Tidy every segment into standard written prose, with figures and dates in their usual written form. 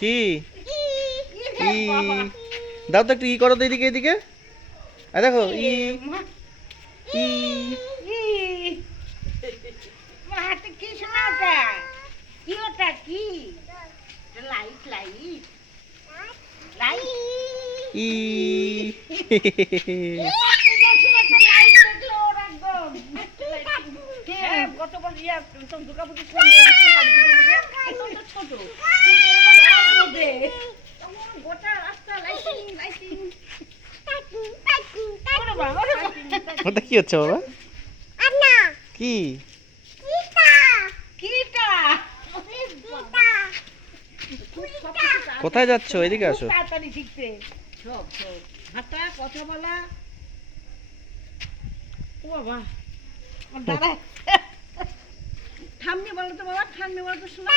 কি ই দাও তো একটু ই করো তো এদিকে এদিকে দেখো ই ই হাতে কি শোনা ওটা? কি ওটা কি? লাইট লাইট লাইট ই ওটা কি হচ্ছে বাবা কি কোথায় যাচ্ছো এদিকে আসো তাড়াতাড়ি শিখতে সব সব হাঁটা কথা বলা ও বাবা দাঁড়া ঠাম্মি বলো তো বাবা ঠাম্মি বলো তো শোনা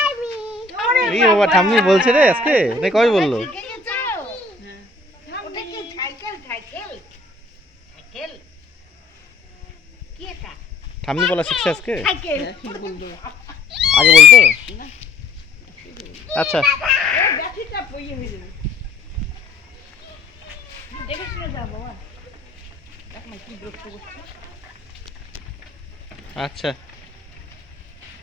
এই বাবা ঠাম্মি বলছে রে আজকে না কবে বললো শিখে গেছো ওটা কি সাইকেল সাইকেল সাইকেল কি এটা ঠাম্মি বলা শিখছে আজকে সাইকেল আগে বলতো আচ্ছা ব্যাটারিটা পইয়ে হয়ে যাবে দেখে শুনে যা বাবা দেখ না কি বিরক্ত করছে আচ্ছা